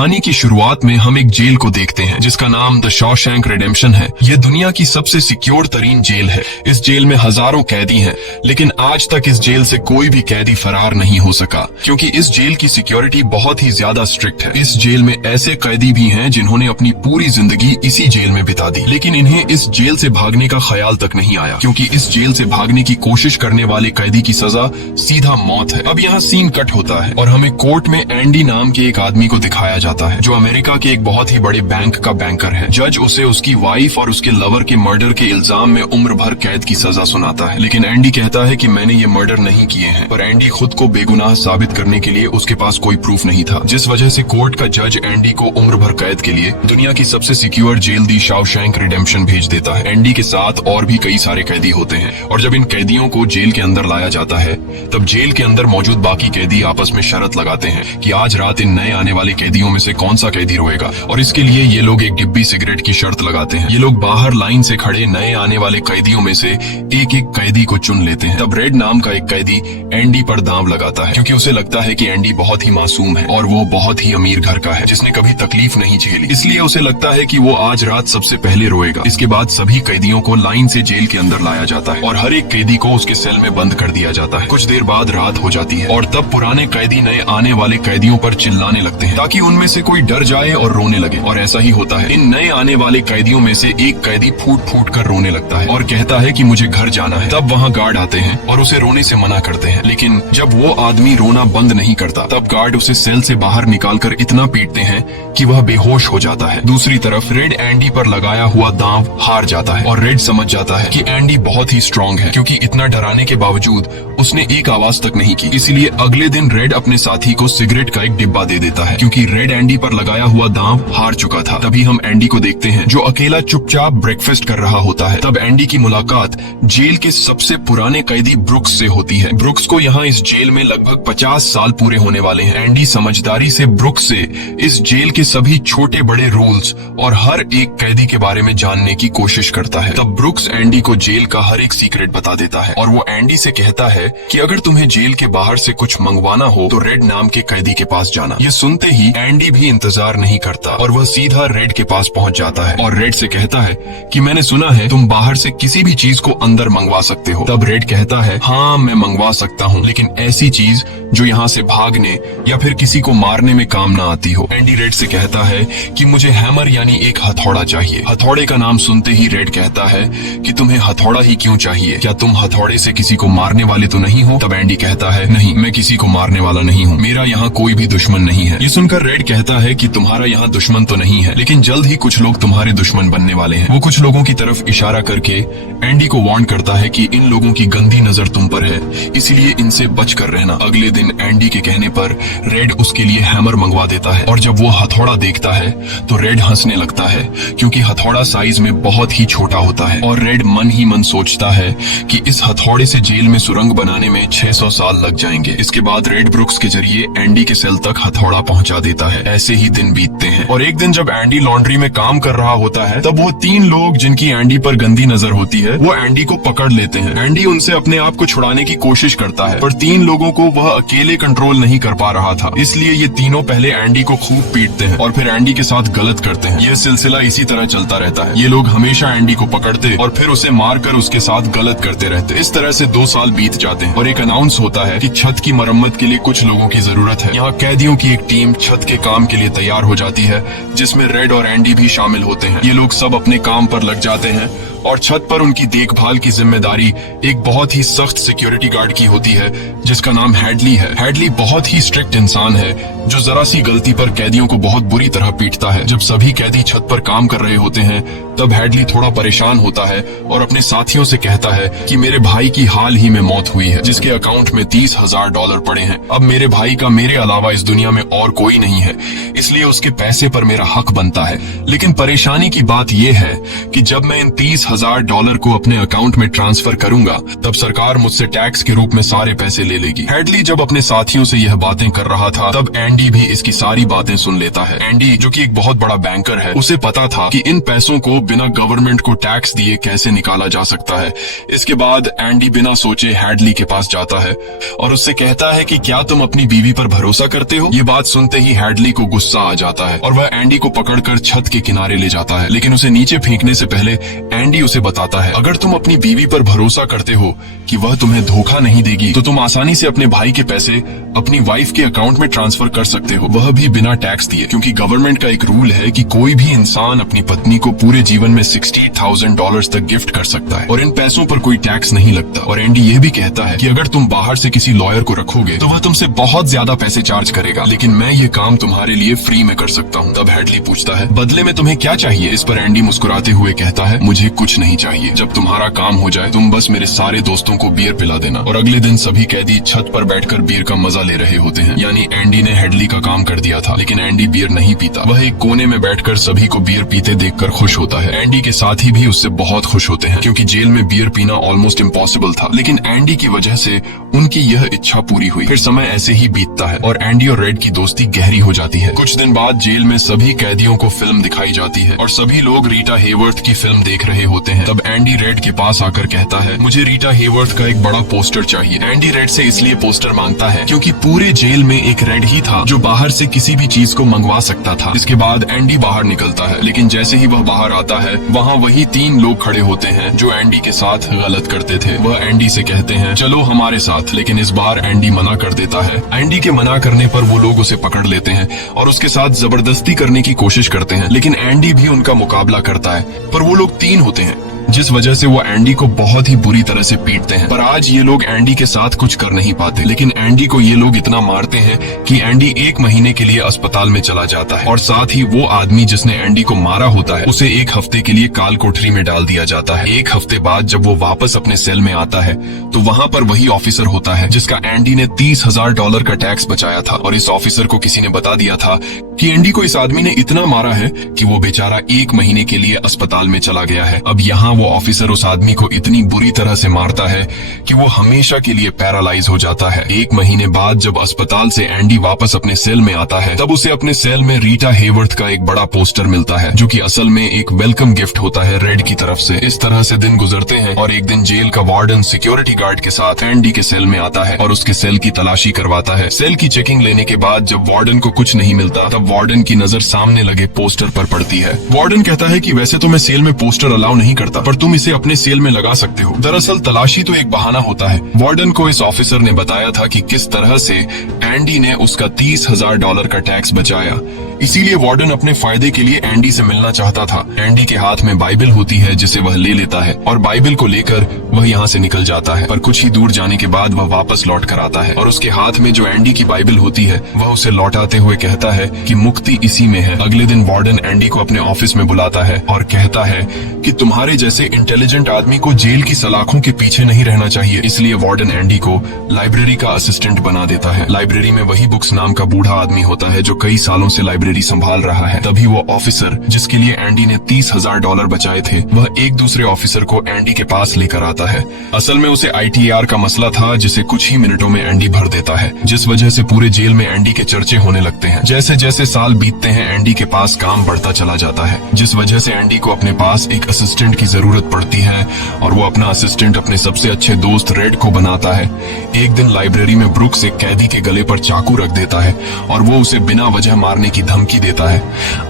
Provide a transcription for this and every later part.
कहानी की शुरुआत में हम एक जेल को देखते हैं जिसका नाम द शॉशैंक रिडेम्पशन है। यह दुनिया की सबसे सिक्योर तरीन जेल है। इस जेल में हजारों कैदी हैं, लेकिन आज तक इस जेल से कोई भी कैदी फरार नहीं हो सका, क्योंकि इस जेल की सिक्योरिटी बहुत ही ज्यादा स्ट्रिक्ट है। इस जेल में ऐसे कैदी भी हैं जिन्होंने अपनी पूरी जिंदगी इसी जेल में बिता दी, लेकिन इन्हें इस जेल से भागने का ख्याल तक नहीं आया, क्योंकि इस जेल से भागने की कोशिश करने वाले कैदी की सजा सीधा मौत है। अब यहाँ सीन कट होता है और हमें कोर्ट में एंडी नाम के एक आदमी को दिखाया जाता है जो अमेरिका के एक बहुत ही बड़े बैंक का बैंकर है। जज उसे उसकी वाइफ और उसके लवर के मर्डर के इल्जाम में उम्र भर कैद की सजा सुनाता है, लेकिन एंडी कहता है कि मैंने ये मर्डर नहीं किए हैं। पर एंडी खुद को बेगुनाह साबित करने के लिए उसके पास कोई प्रूफ नहीं था, जिस वजह से कोर्ट का जज एंडी को उम्र भर कैद के लिए दुनिया की सबसे सिक्योर जेल दी शॉशैंक रिडेम्पशन भेज देता है। एंडी के साथ और भी कई सारे कैदी होते हैं और जब इन कैदियों को जेल के अंदर लाया जाता है तब जेल के अंदर मौजूद बाकी कैदी आपस में शर्त लगाते हैं कि आज रात इन नए आने वाले कैदियों में से कौन सा कैदी रोएगा, और इसके लिए ये लोग एक डिब्बी सिगरेट की शर्त लगाते हैं। ये लोग बाहर लाइन से खड़े नए आने वाले कैदियों में से एक एक कैदी को चुन लेते हैं। तब रेड नाम का एक कैदी एंडी पर दांव लगाता है, क्योंकि उसे लगता है कि एंडी बहुत ही मासूम है और वो बहुत ही अमीर घर का है जिसने कभी तकलीफ नहीं झेली, इसलिए उसे लगता है कि वो आज रात सबसे पहले रोएगा। इसके बाद सभी कैदियों को लाइन से जेल के अंदर लाया जाता है और हर एक कैदी को उसके सेल में बंद कर दिया जाता है। कुछ देर बाद रात हो जाती है और तब पुराने कैदी नए आने वाले कैदियों पर चिल्लाने लगते हैं ताकि उनमें से कोई डर जाए और रोने लगे, और ऐसा ही होता है। इन नए आने वाले कैदियों में से एक कैदी फूट फूट कर रोने लगता है और कहता है कि मुझे घर जाना है। तब वहाँ गार्ड आते हैं और उसे रोने से मना करते हैं, लेकिन जब वो आदमी रोना बंद नहीं करता तब गार्ड उसे सेल से बाहर निकालकर इतना पीटते हैं कि वह बेहोश हो जाता है। दूसरी तरफ रेड एंडी पर लगाया हुआ दांव हार जाता है और रेड समझ जाता है कि एंडी बहुत ही स्ट्रांग है, क्योंकि इतना डराने के बावजूद उसने एक आवाज तक नहीं की। इसलिए अगले दिन रेड अपने साथी को सिगरेट का एक डिब्बा दे देता है, क्योंकि रेड एंडी पर लगाया हुआ दांव हार चुका था। तभी हम एंडी को देखते हैं जो अकेला चुपचाप ब्रेकफास्ट कर रहा होता है। तब एंडी की मुलाकात जेल के सबसे पुराने कैदी ब्रुक्स से होती है। ब्रुक्स को यहाँ इस जेल में लगभग 50 साल पूरे होने वाले हैं। एंडी समझदारी से ब्रुक्स से इस जेल के सभी छोटे बड़े रूल्स और हर एक कैदी के बारे में जानने की कोशिश करता है। तब ब्रुक्स एंडी को जेल का हर एक सीक्रेट बता देता है और वो एंडी से कहता है कि अगर तुम्हें जेल के बाहर से कुछ मंगवाना हो तो रेड नाम के कैदी के पास जाना। ये सुनते ही एंडी भी इंतजार नहीं करता और वह सीधा रेड के पास पहुंच जाता है और रेड से कहता है कि मैंने सुना है तुम बाहर से किसी भी चीज को अंदर मंगवा सकते हो। तब रेड कहता है हाँ मैं मंगवा सकता हूँ, लेकिन ऐसी चीज जो यहाँ से भागने या फिर किसी को मारने में काम ना आती हो। एंडी रेड से कहता है कि मुझे हैमर यानी एक हथौड़ा चाहिए। हथौड़े का नाम सुनते ही रेड कहता है कि तुम्हें हथौड़ा ही क्यों चाहिए, क्या तुम हथौड़े से किसी को मारने वाले तो नहीं हो? तब एंडी कहता है नहीं, मैं किसी को मारने वाला नहीं हूँ, मेरा यहाँ कोई भी दुश्मन नहीं है। ये सुनकर रेड कहता है कि तुम्हारा यहाँ दुश्मन तो नहीं है, लेकिन जल्द ही कुछ लोग तुम्हारे दुश्मन बनने वाले हैं। वो कुछ लोगों की तरफ इशारा करके एंडी को वार्न करता है कि इन लोगों की गंदी नजर तुम पर है, इसलिए इनसे बच कर रहना। अगले दिन एंडी के कहने पर रेड उसके लिए हैमर मंगवा देता है और जब वो हथौड़ा देखता है तो रेड हंसने लगता है, क्योंकि हथौड़ा साइज में बहुत ही छोटा होता है। और रेड मन ही मन सोचता है कि इस हथौड़े से जेल में सुरंग बनाने में 600 साल लग जाएंगे। इसके बाद रेड ब्रुक्स के जरिए एंडी के सेल तक हथौड़ा पहुंचा देता है। ऐसे ही दिन बीतते हैं और एक दिन जब एंडी लॉन्ड्री में काम कर रहा होता है तब वो 3 लोग जिनकी एंडी पर गंदी नजर होती है वो एंडी को पकड़ लेते हैं। एंडी उनसे अपने आप को छुड़ाने की कोशिश करता है, पर 3 लोगों को वह अकेले कंट्रोल नहीं कर पा रहा था, इसलिए ये तीनों पहले एंडी को खूब पीटते हैं और फिर एंडी के साथ गलत करते हैं। यह सिलसिला इसी तरह चलता रहता है। ये लोग हमेशा एंडी को पकड़ते और फिर उसे मारकर उसके साथ गलत करते रहते। इस तरह से 2 साल बीत जाते हैं और एक अनाउंस होता है कि छत की मरम्मत के लिए कुछ लोगों की जरूरत है। यहाँ कैदियों की एक टीम छत के काम के लिए तैयार हो जाती है, जिसमें रेड और एंडी भी शामिल होते हैं। ये लोग सब अपने काम पर लग जाते हैं और छत पर उनकी देखभाल की जिम्मेदारी एक बहुत ही सख्त सिक्योरिटी गार्ड की होती है जिसका नाम हैडली है। हैडली बहुत ही स्ट्रिक्ट इंसान है जो जरा सी गलती पर कैदियों को बहुत बुरी तरह पीटता है। जब सभी कैदी छत पर काम कर रहे होते हैं तब हैडली थोड़ा परेशान होता है और अपने साथियों से कहता है कि मेरे भाई की हाल ही में मौत हुई है, जिसके अकाउंट में $30,000 पड़े हैं। अब मेरे भाई का मेरे अलावा इस दुनिया में और कोई नहीं है, इसलिए उसके पैसे पर मेरा हक बनता है। लेकिन परेशानी की बात यह है कि जब मैं इन $30,000 को अपने अकाउंट में ट्रांसफर करूंगा तब सरकार मुझसे टैक्स के रूप में सारे पैसे ले लेगी। हैडली जब अपने साथियों से यह बातें कर रहा था तब एंडी भी इसकी सारी बातें सुन लेता है। एंडी जो कि एक बहुत बड़ा बैंकर है, उसे पता था कि इन पैसों को बिना गवर्नमेंट को टैक्स दिए कैसे निकाला जा सकता है। इसके बाद एंडी बिना सोचे हैडली के पास जाता है और उससे कहता है कि क्या तुम अपनी बीवी पर भरोसा करते हो? ये बात सुनते ही हैडली एंडी को गुस्सा आ जाता है और वह एंडी को पकड़कर छत के किनारे ले जाता है, लेकिन उसे नीचे फेंकने से पहले एंडी उसे बताता है, अगर तुम अपनी बीवी पर भरोसा करते हो कि वह तुम्हें धोखा नहीं देगी तो तुम आसानी से अपने भाई के पैसे अपनी वाइफ के अकाउंट में ट्रांसफर कर सकते हो, वह भी बिना टैक्स दिए, क्योंकि गवर्नमेंट का एक रूल है कि कोई भी इंसान अपनी पत्नी को पूरे जीवन में $60,000 तक गिफ्ट कर सकता है और इन पैसों पर कोई टैक्स नहीं लगता। और एंडी ये भी कहता है कि अगर तुम बाहर से किसी लॉयर को रखोगे तो वह तुमसे बहुत ज्यादा पैसे चार्ज करेगा, लेकिन मैं ये काम तुम्हारे लिए फ्री में कर सकता हूँ। तब हेडली पूछता है, बदले में तुम्हें क्या चाहिए? इस पर एंडी मुस्कुराते हुए कहता है, मुझे कुछ नहीं चाहिए, जब तुम्हारा काम हो जाए तुम बस मेरे सारे दोस्तों को बियर पिला देना। और अगले दिन सभी कैदी छत पर बैठकर बियर का मजा ले रहे होते हैं, यानी एंडी ने हेडली का काम कर दिया था, लेकिन एंडी बियर नहीं पीता। वह एक कोने में बैठकर सभी को बियर पीते देखकर खुश होता है। एंडी के साथी भी उससे बहुत खुश होते हैं, क्योंकि जेल में बियर पीना ऑलमोस्ट इम्पॉसिबल था, लेकिन एंडी की वजह से उनकी यह इच्छा पूरी हुई। फिर समय ऐसे ही बीतता है और एंडी और रेड की दोस्ती गहरी हो जाती है। कुछ दिन बाद जेल में सभी कैदियों को फिल्म दिखाई जाती है और सभी लोग रीटा हेवर्थ की फिल्म देख रहे होते हैं। तब एंडी रेड के पास आकर कहता है, मुझे रीटा हेवर्थ का एक बड़ा पोस्टर चाहिए। एंडी रेड से इसलिए पोस्टर मांगता है क्योंकि पूरे जेल में एक रेड ही था जो बाहर से किसी भी चीज को मंगवा सकता था। इसके बाद एंडी बाहर निकलता है, लेकिन जैसे ही वह बाहर आता है वहाँ वही 3 लोग खड़े होते हैं जो एंडी के साथ गलत करते थे। वह एंडी से कहते हैं, चलो हमारे साथ, लेकिन इस बार एंडी मना कर देता है। एंडी के मना करने पर वो लोग उसे पकड़ लेते हैं और उसके साथ जबरदस्ती करने की कोशिश करते हैं, लेकिन एंडी भी उनका मुकाबला करता है, पर वो लोग 3 होते हैं, जिस वजह से वो एंडी को बहुत ही बुरी तरह से पीटते हैं। पर आज ये लोग एंडी के साथ कुछ कर नहीं पाते, लेकिन एंडी को ये लोग इतना मारते हैं कि एंडी 1 महीने के लिए अस्पताल में चला जाता है और साथ ही वो आदमी जिसने एंडी को मारा होता है उसे 1 हफ्ते के लिए काल कोठरी में डाल दिया जाता है। 1 हफ्ते बाद जब वो वापस अपने सेल में आता है तो वहाँ पर वही ऑफिसर होता है जिसका एंडी ने $30,000 का टैक्स बचाया था, और इस ऑफिसर को किसी ने बता दिया था कि एंडी को इस आदमी ने इतना मारा है कि वो बेचारा 1 महीने के लिए अस्पताल में चला गया है। अब यहाँ वो ऑफिसर उस आदमी को इतनी बुरी तरह से मारता है कि वो हमेशा के लिए पैरालाइज हो जाता है। 1 महीने बाद जब अस्पताल से एंडी वापस अपने सेल में आता है तब उसे अपने सेल में रीटा हेवर्थ का एक बड़ा पोस्टर मिलता है, जो कि असल में एक वेलकम गिफ्ट होता है रेड की तरफ से। इस तरह से दिन गुजरते हैं और एक दिन जेल का वार्डन सिक्योरिटी गार्ड के साथ एंडी के सेल में आता है और उसके सेल की तलाशी करवाता है। सेल की चेकिंग लेने के बाद जब वार्डन को कुछ नहीं मिलता तब वार्डन की नजर सामने लगे पोस्टर पर पड़ती है। वार्डन कहता है कि वैसे तो मैं सेल में पोस्टर अलाउ नहीं करता, पर तुम इसे अपने सेल में लगा सकते हो। दरअसल तलाशी तो एक बहाना होता है। वार्डन को इस ऑफिसर ने बताया था कि किस तरह से एंडी ने उसका $30,000 का टैक्स बचाया, इसीलिए वार्डन अपने फायदे के लिए एंडी से मिलना चाहता था। एंडी के हाथ में बाइबल होती है जिसे वह ले लेता है और बाइबल को लेकर वह यहाँ से निकल जाता है, पर कुछ ही दूर जाने के बाद वह वापस लौट कर आता है और उसके हाथ में जो एंडी की बाइबल होती है वह उसे लौटाते हुए कहता है कि मुक्ति इसी में है। अगले दिन वार्डन एंडी को अपने ऑफिस में बुलाता है और कहता है कि तुम्हारे जैसे इंटेलिजेंट आदमी को जेल की सलाखों के पीछे नहीं रहना चाहिए, इसलिए वार्डन एंडी को लाइब्रेरी का असिस्टेंट बना देता है। लाइब्रेरी में वही बुक्स नाम का बूढ़ा आदमी होता है जो कई सालों से लाइब्रेरी संभाल रहा है। तभी वो ऑफिसर जिसके लिए एंडी ने $30,000 बचाए थे वह एक दूसरे ऑफिसर को एंडी के पास लेकर आता है। असल में उसे ITR का मसला था जिसे कुछ ही मिनटों में एंडी भर देता है, जिस वजह से पूरे जेल में एंडी के चर्चे होने लगते हैं। जैसे जैसे साल बीतते हैं एंडी के पास काम बढ़ता चला जाता है, जिस वजह से एंडी को अपने पास एक असिस्टेंट की जरूरत पड़ती है और वो अपना असिस्टेंट अपने सबसे अच्छे दोस्त रेड को बनाता है। एक दिन लाइब्रेरी में ब्रुक्स एक कैदी के गले पर चाकू रख देता है और वो उसे बिना वजह मारने की धमकी देता है।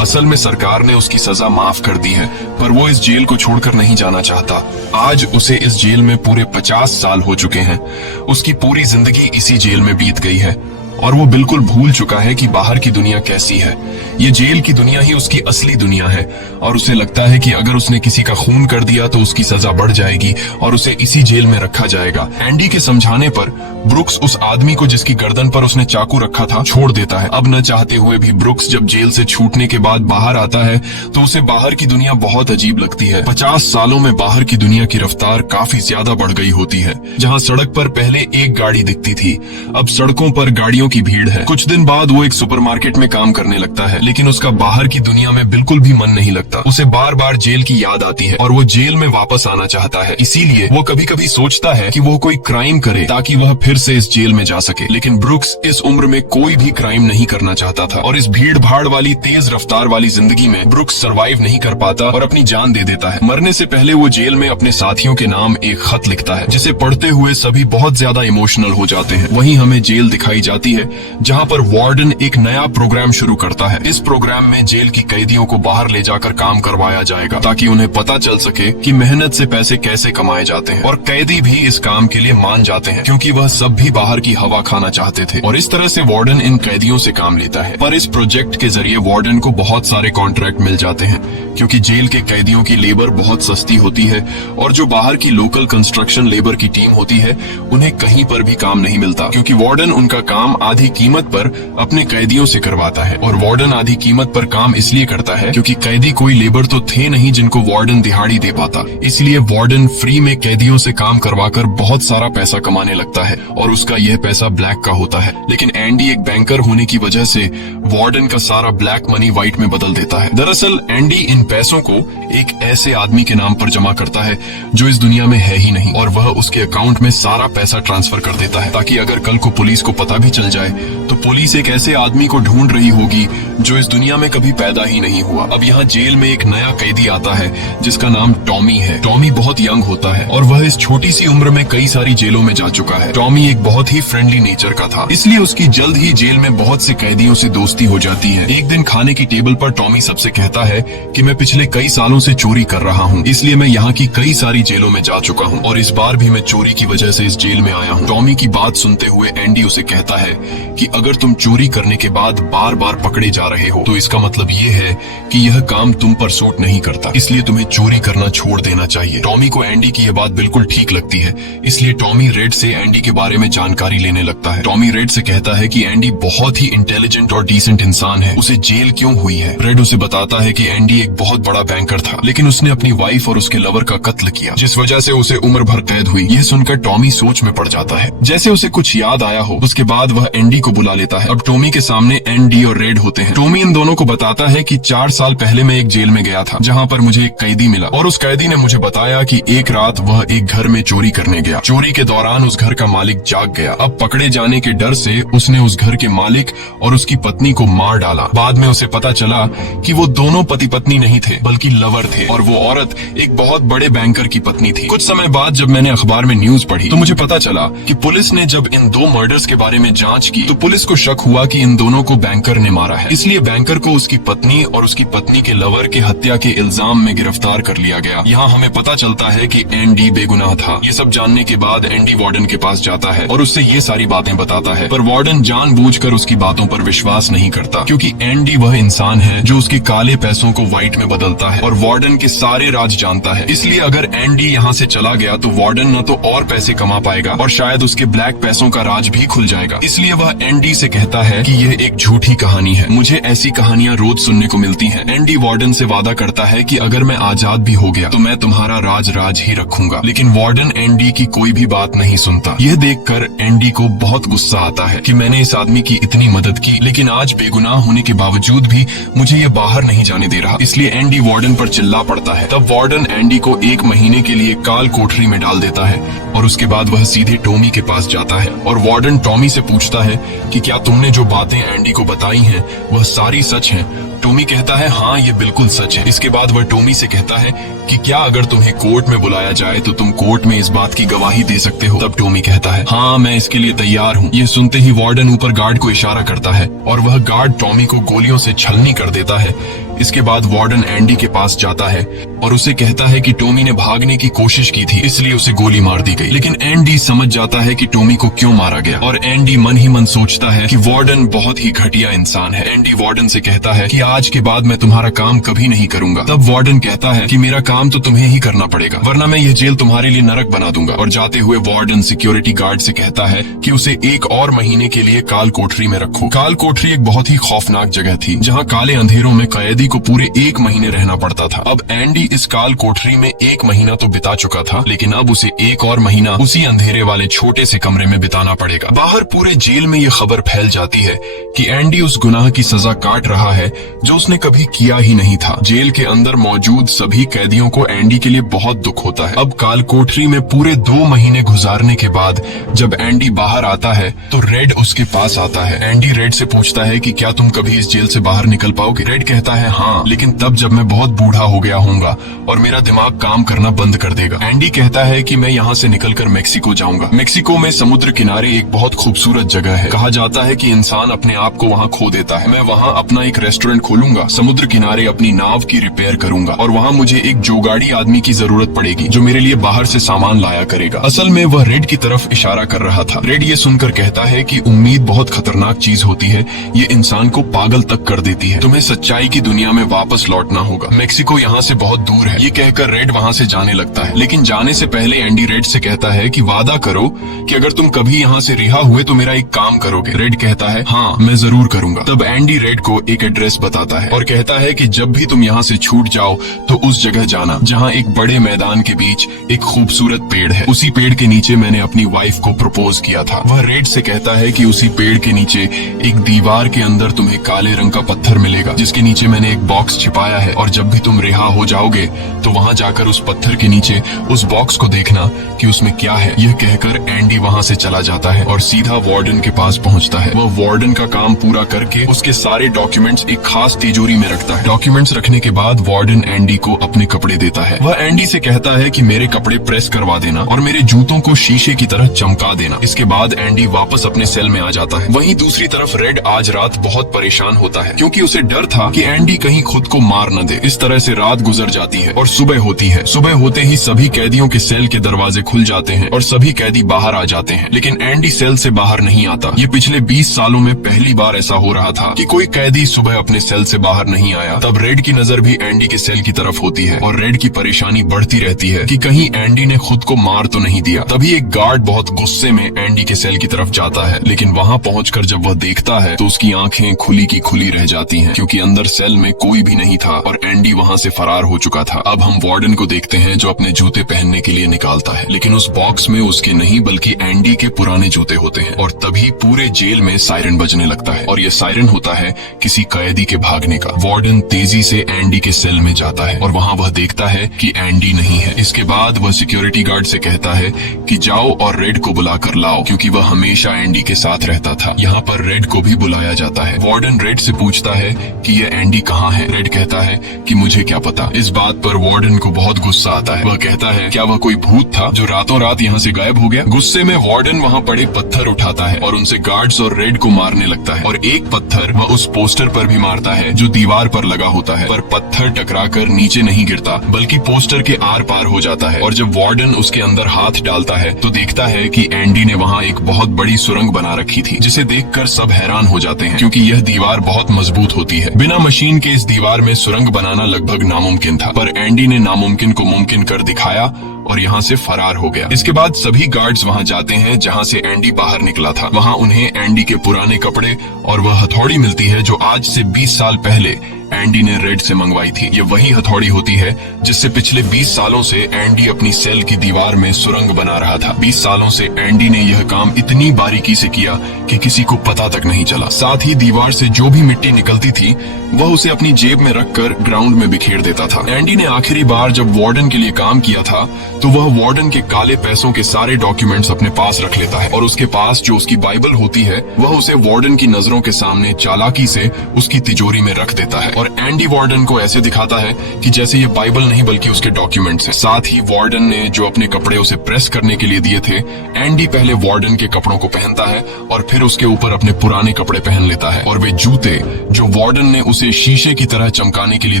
असल में सरकार ने उसकी सजा माफ कर दी है, पर वो इस जेल को छोड़कर नहीं जाना चाहता। आज उसे इस जेल में पूरे 50 साल हो चुके हैं। उसकी पूरी जिंदगी इसी जेल में बीत गई है और वो बिल्कुल भूल चुका है कि बाहर की दुनिया कैसी है। ये जेल की दुनिया ही उसकी असली दुनिया है और उसे लगता है कि अगर उसने किसी का खून कर दिया तो उसकी सजा बढ़ जाएगी और उसे इसी जेल में रखा जाएगा। एंडी के समझाने पर ब्रुक्स उस आदमी को जिसकी गर्दन पर उसने चाकू रखा था छोड़ देता है। अब न चाहते हुए भी ब्रुक्स जब जेल से छूटने के बाद बाहर आता है तो उसे बाहर की दुनिया बहुत अजीब लगती है। 50 सालों में बाहर की दुनिया की रफ्तार काफी ज्यादा बढ़ गई होती है। जहाँ सड़क पर पहले एक गाड़ी दिखती थी, अब सड़कों पर गाड़ियों की भीड़ है। कुछ दिन बाद वो एक सुपरमार्केट में काम करने लगता है, लेकिन उसका बाहर की दुनिया में बिल्कुल भी मन नहीं लगता। उसे बार बार जेल की याद आती है और वो जेल में वापस आना चाहता है। इसीलिए वो कभी कभी सोचता है कि वो कोई क्राइम करे ताकि वह फिर से इस जेल में जा सके। लेकिन ब्रुक्स इस उम्र में कोई भी क्राइम नहीं करना चाहता था और इस भीड़ भाड़ वाली तेज रफ्तार वाली जिंदगी में ब्रुक्स सरवाइव नहीं कर पाता और अपनी जान दे देता है। मरने से पहले वो जेल में अपने साथियों के नाम एक खत लिखता है जिसे पढ़ते हुए सभी बहुत ज्यादा इमोशनल हो जाते हैं। वहीं हमें जेल दिखाई जाती है है जहां पर वार्डन एक नया प्रोग्राम शुरू करता है। इस प्रोग्राम में जेल की कैदियों को बाहर ले जाकर काम करवाया जाएगा ताकि उन्हें पता चल सके कि मेहनत से पैसे कैसे कमाए जाते हैं। और कैदी भी इस काम के लिए मान जाते हैं क्योंकि वह सब भी बाहर की हवा खाना चाहते थे। और इस तरह से वार्डन इन कैदियों से काम लेता है। पर इस प्रोजेक्ट के जरिए वार्डन को बहुत सारे कॉन्ट्रैक्ट मिल जाते हैं क्योंकि जेल के कैदियों की लेबर बहुत सस्ती होती है और जो बाहर की लोकल कंस्ट्रक्शन लेबर की टीम होती है उन्हें कहीं पर भी काम नहीं मिलता क्योंकि वार्डन उनका काम आधी कीमत पर अपने कैदियों से करवाता है। और वार्डन आधी कीमत पर काम इसलिए करता है क्योंकि कैदी कोई लेबर तो थे नहीं जिनको वार्डन दिहाड़ी दे पाता। इसलिए वार्डन फ्री में कैदियों से काम करवाकर बहुत सारा पैसा कमाने लगता है और उसका यह पैसा ब्लैक का होता है। लेकिन एंडी एक बैंकर होने की वजह से वार्डन का सारा ब्लैक मनी व्हाइट में बदल देता है। दरअसल एंडी इन पैसों को एक ऐसे आदमी के नाम पर जमा करता है जो इस दुनिया में है ही नहीं और वह उसके अकाउंट में सारा पैसा ट्रांसफर कर देता है ताकि अगर कल को पुलिस को पता भी चल जाए तो पुलिस एक ऐसे आदमी को ढूंढ रही होगी जो इस दुनिया में कभी पैदा ही नहीं हुआ। अब यहाँ जेल में एक नया कैदी आता है जिसका नाम टॉमी है। टॉमी बहुत यंग होता है और वह इस छोटी सी उम्र में कई सारी जेलों में जा चुका है। टॉमी एक बहुत ही फ्रेंडली नेचर का था इसलिए उसकी जल्द ही जेल में बहुत से कैदियों से दोस्ती हो जाती है। एक दिन खाने की टेबल पर टॉमी सबसे कहता है कि मैं पिछले कई सालों से चोरी कर रहा हूँ इसलिए मैं यहाँ की कई सारी जेलों में जा चुका हूँ और इस बार भी मैं चोरी की वजह से इस जेल में आया हूँ। टॉमी की बात सुनते हुए एंडी उसे कहता है कि अगर तुम चोरी करने के बाद बार बार पकड़े जा रहे हो तो इसका मतलब ये है कि यह काम तुम पर सूट नहीं करता, इसलिए तुम्हें चोरी करना छोड़ देना चाहिए। टॉमी को एंडी की यह बात बिल्कुल ठीक लगती है इसलिए टॉमी रेड से एंडी के बारे में जानकारी लेने लगता है। टॉमी रेड से कहता है कि एंडी बहुत ही इंटेलिजेंट और डिसेंट इंसान है, उसे जेल क्यों हुई है। रेड उसे बताता है कि एंडी एक बहुत बड़ा बैंकर था लेकिन उसने अपनी वाइफ और उसके लवर का कत्ल किया जिस वजह से उसे उम्र भर कैद हुई। यह सुनकर टॉमी सोच में पड़ जाता है, जैसे उसे कुछ याद आया हो। उसके बाद वह एंडी को बुला लेता है। अब टॉमी के सामने एंडी और रेड होते हैं। टॉमी इन दोनों को बताता है कि 4 साल पहले मैं एक जेल में गया था जहाँ पर मुझे एक कैदी मिला और उस कैदी ने मुझे बताया कि एक रात वह एक घर में चोरी करने गया। चोरी के दौरान उस घर का मालिक जाग गया। अब पकड़े जाने के डर से उसने उस घर के मालिक और उसकी पत्नी को मार डाला। बाद में उसे पता चला कि वो दोनों पति पत्नी नहीं थे बल्कि लवर थे और वो औरत एक बहुत बड़े बैंकर की पत्नी थी। कुछ समय बाद जब मैंने अखबार में न्यूज पढ़ी तो मुझे पता चला कि पुलिस ने जब इन 2 मर्डर्स के बारे में जांच की तो पुलिस को शक हुआ कि इन दोनों को बैंकर ने मारा है। इसलिए बैंकर को उसकी पत्नी और उसकी पत्नी के लवर के हत्या के इल्जाम में गिरफ्तार कर लिया गया। यहाँ हमें पता चलता है कि एंडी बेगुनाह था। ये सब जानने के बाद एंडी वार्डन के पास जाता है और उससे ये सारी बातें बताता है, पर वार्डन जानबूझकर उसकी बातों पर विश्वास नहीं करता क्योंकि एंडी वह इंसान है जो उसके काले पैसों को व्हाइट में बदलता है और वार्डन के सारे राज जानता है। इसलिए अगर एंडी यहाँ से चला गया तो वार्डन न तो और पैसे कमा पाएगा और शायद उसके ब्लैक पैसों का राज भी खुल जाएगा। इसलिए वह एंडी से कहता है कि यह एक झूठी कहानी है, मुझे ऐसी कहानियां रोज सुनने को मिलती हैं। एंडी वार्डन से वादा करता है कि अगर मैं आजाद भी हो गया तो मैं तुम्हारा राज ही रखूंगा। लेकिन वार्डन एंडी की कोई भी बात नहीं सुनता। यह देखकर एंडी को बहुत गुस्सा आता है कि मैंने इस आदमी की इतनी मदद की लेकिन आज बेगुनाह होने के बावजूद भी मुझे ये बाहर नहीं जाने दे रहा। इसलिए एंडी वार्डन पर चिल्ला पड़ता है। तब वार्डन एंडी को 1 महीने के लिए काल कोठरी में डाल देता है और उसके बाद वह सीधे टॉमी के पास जाता है और वार्डन टॉमी से पूछता है कि क्या तुमने जो बातें एंडी को बताई हैं वह सारी सच हैं। टॉमी कहता है हाँ ये बिल्कुल सच है। इसके बाद वह टॉमी से कहता है कि क्या अगर तुम्हें कोर्ट में बुलाया जाए तो तुम कोर्ट में इस बात की गवाही दे सकते हो। तब टॉमी कहता है हाँ मैं इसके लिए तैयार हूँ। ये सुनते ही वार्डन ऊपर गार्ड को इशारा करता है और वह गार्ड टॉमी को गोलियों से छलनी कर देता है। इसके बाद वार्डन एंडी के पास जाता है और उसे कहता है कि टॉमी ने भागने की कोशिश की थी इसलिए उसे गोली मार दी गई। लेकिन एंडी समझ जाता है कि टॉमी को क्यों मारा गया और एंडी मन ही मन सोचता है कि वार्डन बहुत ही घटिया इंसान है। एंडी वार्डन से कहता है कि आज के बाद मैं तुम्हारा काम कभी नहीं करूंगा। तब वार्डन कहता है कि मेरा काम तो तुम्हें ही करना पड़ेगा वरना मैं यह जेल तुम्हारे लिए नरक बना दूंगा। और जाते हुए वार्डन सिक्योरिटी गार्ड से कहता है कि उसे 1 और महीने के लिए काल कोठरी में रखो। काल कोठरी एक बहुत ही खौफनाक जगह थी जहाँ काले अंधेरों में कैदी को पूरे 1 महीने रहना पड़ता था। अब एंडी इस काल कोठरी में 1 महीना तो बिता चुका था लेकिन अब उसे 1 और महीना उसी अंधेरे वाले छोटे से कमरे में बिताना पड़ेगा। बाहर पूरे जेल में ये खबर फैल जाती है कि एंडी उस गुनाह की सजा काट रहा है जो उसने कभी किया ही नहीं था। जेल के अंदर मौजूद सभी कैदियों को एंडी के लिए बहुत दुख होता है। अब काल कोठरी में पूरे 2 महीने गुजारने के बाद जब एंडी बाहर आता है तो रेड उसके पास आता है। एंडी रेड से पूछता है कि क्या तुम कभी इस जेल से बाहर निकल पाओगे। रेड कहता है हाँ, लेकिन तब जब मैं बहुत बूढ़ा हो गया होऊंगा और मेरा दिमाग काम करना बंद कर देगा। एंडी कहता है कि मैं यहाँ से निकलकर मेक्सिको जाऊंगा। मेक्सिको में समुद्र किनारे एक बहुत खूबसूरत जगह है। कहा जाता है कि इंसान अपने आप को वहाँ खो देता है। मैं वहाँ अपना एक रेस्टोरेंट खोलूंगा, समुद्र किनारे अपनी नाव की रिपेयर करूंगा और वहाँ मुझे एक जोगाड़ी आदमी की जरूरत पड़ेगी जो मेरे लिए बाहर से सामान लाया करेगा। असल में वह रेड की तरफ इशारा कर रहा था। रेड ये सुनकर कहता है कि उम्मीद बहुत खतरनाक चीज होती है, ये इंसान को पागल तक कर देती है। तुम्हें सच्चाई की दुनिया में वापस लौटना होगा। मेक्सिको यहाँ से बहुत दूर है। ये कहकर रेड वहाँ से जाने लगता है, लेकिन जाने से पहले एंडी रेड से कहता है कि वादा करो कि अगर तुम कभी यहाँ से रिहा हुए तो मेरा एक काम करोगे। रेड कहता है हाँ, मैं जरूर करूंगा। तब एंडी रेड को एक एड्रेस बताता है और कहता है कि जब भी तुम यहाँ से छूट जाओ तो उस जगह जाना जहाँ एक बड़े मैदान के बीच एक खूबसूरत पेड़ है। उसी पेड़ के नीचे मैंने अपनी वाइफ को प्रपोज किया था। वह रेड से कहता है कि उसी पेड़ के नीचे एक दीवार के अंदर तुम्हें काले रंग का पत्थर मिलेगा जिसके नीचे मैंने एक बॉक्स छिपाया है, और जब भी तुम रिहा हो जाओगे तो वहाँ जाकर उस पत्थर के नीचे उस बॉक्स को देखना कि उसमें क्या है। यह कहकर एंडी वहाँ से चला जाता है और सीधा वार्डन के पास पहुँचता है। वह वार्डन का काम पूरा करके उसके सारे डॉक्यूमेंट्स एक खास तिजोरी में रखता है। डॉक्यूमेंट्स रखने के बाद वार्डन एंडी को अपने कपड़े देता है। वह एंडी से कहता है कि मेरे कपड़े प्रेस करवा देना और मेरे जूतों को शीशे की तरह चमका देना। इसके बाद एंडी वापस अपने सेल में आ जाता है। वहीं दूसरी तरफ रेड आज रात बहुत परेशान होता है क्योंकि उसे डर था कि एंडी कहीं खुद को मार न दे। इस तरह से रात गुजर जाती है और सुबह होती है। सुबह होते ही सभी कैदियों के सेल के दरवाजे खुल जाते हैं और सभी कैदी बाहर आ जाते हैं, लेकिन एंडी सेल से बाहर नहीं आता। ये पिछले 20 सालों में पहली बार ऐसा हो रहा था कि कोई कैदी सुबह अपने सेल से बाहर नहीं आया। तब रेड की नजर भी एंडी के सेल की तरफ होती है और रेड की परेशानी बढ़ती रहती है कि कहीं एंडी ने खुद को मार तो नहीं दिया। तभी एक गार्ड बहुत गुस्से में एंडी के सेल की तरफ जाता है, लेकिन वहाँ पहुंचकर जब वह देखता है तो उसकी आंखें खुली की खुली रह जाती हैं क्योंकि अंदर सेल में कोई भी नहीं था और एंडी वहाँ से फरार हो चुका था। अब हम वार्डन को देखते हैं जो अपने जूते पहनने के लिए निकालता है, लेकिन उस बॉक्स में उसके नहीं बल्कि एंडी के पुराने जूते होते हैं। और तभी पूरे जेल में सायरन बजने लगता है और यह सायरन होता है किसी कैदी के भागने का। वार्डन तेजी से एंडी के सेल में जाता है और वहाँ वह देखता है कि एंडी नहीं है। इसके बाद वह सिक्योरिटी गार्ड से कहता है कि जाओ और रेड को बुला कर लाओ क्योंकि वह हमेशा एंडी के साथ रहता था। यहाँ पर रेड को भी बुलाया जाता है। वार्डन रेड से पूछता है कि यह एंडी कहाँ है। रेड कहता है कि मुझे क्या पता। इस बात पर वार्डन को बहुत गुस्सा आता है। वह कहता है क्या वह कोई भूत था जो रातों रात यहाँ से गायब हो गया। गुस्से में वार्डन वहाँ पड़े पत्थर उठाता है और उनसे गार्ड्स और रेड को मारने लगता है और एक पत्थर वह उस पोस्टर पर भी मारता है जो दीवार पर लगा होता है, पर पत्थर टकराकर नीचे नहीं गिरता बल्कि पोस्टर के आर पार हो जाता है। और जब वार्डन उसके अंदर हाथ डालता है तो देखता है कि एंडी ने वहाँ एक बहुत बड़ी सुरंग बना रखी थी जिसे देखकर सब हैरान हो जाते हैं क्योंकि यह दीवार बहुत मजबूत होती है। बिना मशीन के इस दीवार में सुरंग बनाना लगभग नामुमकिन था, पर एंडी ने नामुमकिन को मुमकिन कर दिखाया और यहाँ से फरार हो गया। इसके बाद सभी गार्ड्स वहाँ जाते हैं जहाँ से एंडी बाहर निकला था। वहाँ उन्हें एंडी के पुराने कपड़े और वह हथौड़ी मिलती है जो आज से 20 साल पहले एंडी ने रेड से मंगवाई थी। ये वही हथौड़ी होती है जिससे पिछले 20 सालों से एंडी अपनी सेल की दीवार में सुरंग बना रहा था। 20 सालों से एंडी ने यह काम इतनी बारीकी से किया कि किसी को पता तक नहीं चला। साथ ही दीवार से जो भी मिट्टी निकलती थी वह उसे अपनी जेब में रखकर ग्राउंड में बिखेर देता था। एंडी ने आखिरी बार जब वार्डन के लिए काम किया था तो वह वार्डन के काले पैसों के सारे डॉक्यूमेंट्स अपने पास रख लेता है और उसके पास जो उसकी बाइबल होती है वह उसे वार्डन की नजरों के सामने चालाकी से उसकी तिजोरी में रख देता है और एंडी वार्डन को ऐसे दिखाता है कि जैसे ये बाइबल नहीं बल्कि उसके डॉक्यूमेंट्स हैं। साथ ही वार्डन ने जो अपने कपड़े उसे प्रेस करने के लिए दिए थे, एंडी पहले वार्डन के कपड़ों को पहनता है और फिर उसके ऊपर अपने पुराने कपड़े पहन लेता है और वे जूते जो वार्डन ने उसे शीशे की तरह चमकाने के लिए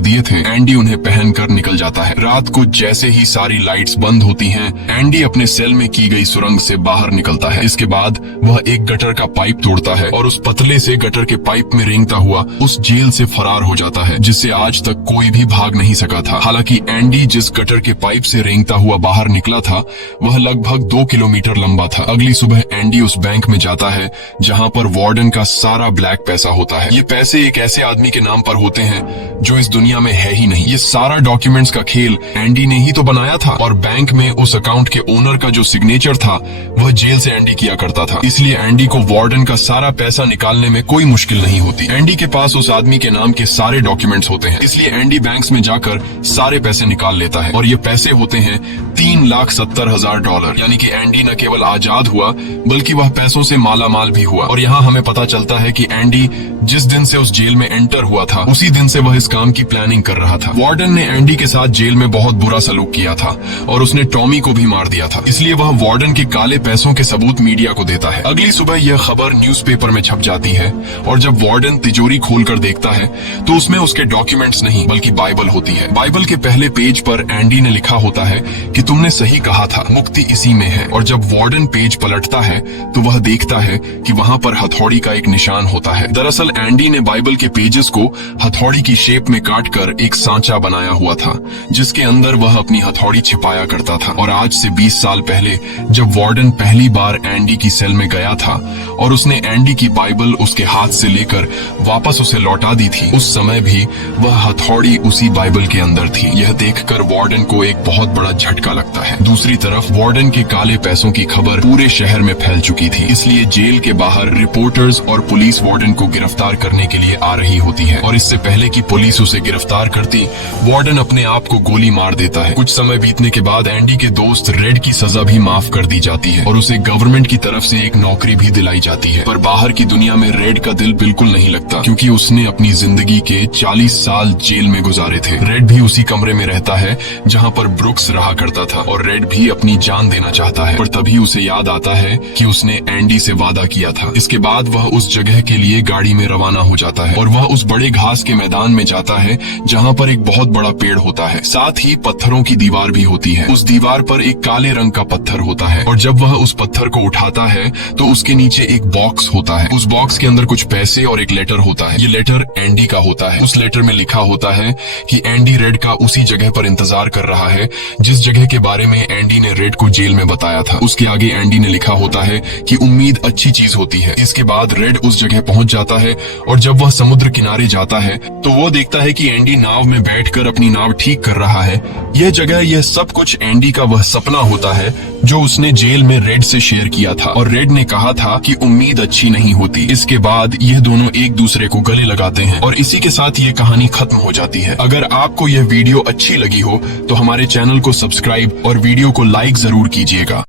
दिए थे एंडी उन्हें पहनकर निकल जाता है। रात को जैसे ही सारी लाइट्स बंद होती हैं, एंडी अपने सेल में की गई सुरंग से बाहर निकलता है। इसके बाद वह एक गटर का पाइप तोड़ता है और उस पतले से गटर के पाइप में रेंगता हुआ उस जेल से फरार हो जाता है जिससे आज तक कोई भी भाग नहीं सका था। हालांकि एंडी जिस गटर के पाइप से रेंगता हुआ बाहर निकला था वह लगभग 2 किलोमीटर लंबा था। अगली सुबह एंडी उस बैंक में जाता है जहां पर वार्डन का सारा ब्लैक पैसा होता है। ये पैसे एक ऐसे आदमी के नाम पर होते हैं जो इस दुनिया में है ही नहीं। ये सारा डॉक्यूमेंट्स का खेल एंडी ने ही तो बनाया था और बैंक बैंक में उस अकाउंट के ओनर का जो सिग्नेचर था वह जेल से एंडी किया करता था, इसलिए एंडी को वार्डन का सारा पैसा निकालने में कोई मुश्किल नहीं होती। एंडी के पास उस आदमी के नाम के सारे डॉक्यूमेंट्स होते हैं, इसलिए एंडी बैंक्स में जाकर सारे पैसे निकाल लेता है और ये पैसे होते हैं $3,70,000। यानी कि एंडी न केवल आजाद हुआ बल्कि वह पैसों से माला माल भी हुआ। और यहाँ हमें पता चलता है कि एंडी जिस दिन से उस जेल में एंटर हुआ था उसी दिन से वह इस काम की प्लानिंग कर रहा था। वार्डन ने एंडी के साथ जेल में बहुत बुरा सलूक किया था और उसने टॉमी को भी मार दिया था, इसलिए वह वार्डन के काले पैसों के सबूत मीडिया को देता है। अगली सुबह यह खबर न्यूज़पेपर में छप जाती है और जब वार्डन तिजोरी खोलकर देखता है तो उसमें उसके डॉक्यूमेंट्स नहीं बल्कि बाइबल होती है। बाइबल के पहले पेज पर एंडी ने लिखा होता है कि तुमने सही कहा था, मुक्ति इसी में है। और जब वार्डन पेज पलटता है तो वह देखता है कि वहाँ पर हथौड़ी का एक निशान होता है। दरअसल एंडी ने बाइबल के पेजेस को हथौड़ी की शेप में काटकर एक सांचा बनाया हुआ था जिसके अंदर वह अपनी हथौड़ी छिपाया करता था। और आज से 20 साल पहले जब वार्डन पहली बार एंडी की सेल में गया था और उसने एंडी की बाइबल उसके हाथ से लेकर वापस उसे लौटा दी थी, उस समय भी वह हथौड़ी उसी बाइबल के अंदर थी। यह देखकर वार्डन को एक बहुत बड़ा झटका लगता है। दूसरी तरफ वार्डन के काले पैसों की खबर पूरे शहर में फैल चुकी थी, इसलिए जेल के बाहर रिपोर्टर्स और पुलिस वार्डन को गिरफ्तार करने के लिए आ रही होती है। और इससे पहले कि पुलिस उसे गिरफ्तार करती, वार्डन अपने आप को गोली मार देता है। कुछ समय बीतने के बाद एंडी के दोस्त रेड की सजा भी माफ कर दी जाती है और उसे गवर्नमेंट की तरफ से एक नौकरी भी दिलाई जाती है। पर बाहर की दुनिया में रेड का दिल बिल्कुल नहीं लगता क्योंकि उसने अपनी जिंदगी के 40 साल जेल में गुजारे थे। रेड भी उसी कमरे में रहता है जहाँ पर ब्रुक्स रहा करता था और रेड भी अपनी जान देना चाहता है, पर तभी उसे याद आता है कि उसने एंडी से वादा किया था। इसके बाद वह उस जगह के लिए गाड़ी में रवाना हो जाता है और वह उस बड़े घास के मैदान में जाता है जहाँ पर एक बहुत बड़ा पेड़ होता है, साथ ही पत्थरों की दीवार भी होती है। उस दीवार पर एक काले रंग का पत्थर होता है और जब वह उस पत्थर को उठाता है तो उसके नीचे एक बॉक्स होता है। उस बॉक्स के अंदर कुछ पैसे और एक लेटर होता है। ये लेटर एंडी का होता है। उस लेटर में लिखा होता है कि एंडी रेड का उसी जगह पर इंतजार कर रहा है जिस जगह के बारे में एंडी ने रेड को जेल में बताया था। उसके आगे एंडी ने लिखा होता है कि उम्मीद अच्छी चीज होती है। इसके बाद रेड उस जगह पहुंच जाता है और जब वह समुद्र किनारे जाता है तो वो देखता है कि एंडी नाव में बैठकर अपनी नाव ठीक कर रहा है। यह जगह, यह सब कुछ एंडी का वह सपना होता है जो उसने जेल में रेड से शेयर किया था और रेड ने कहा था कि उम्मीद अच्छी नहीं होती। इसके बाद यह दोनों एक दूसरे को गले लगाते हैं और इसी के साथ ये कहानी खत्म हो जाती है। अगर आपको यह वीडियो अच्छी लगी हो तो हमारे चैनल को सब्सक्राइब और वीडियो को लाइक जरूर कीजिएगा।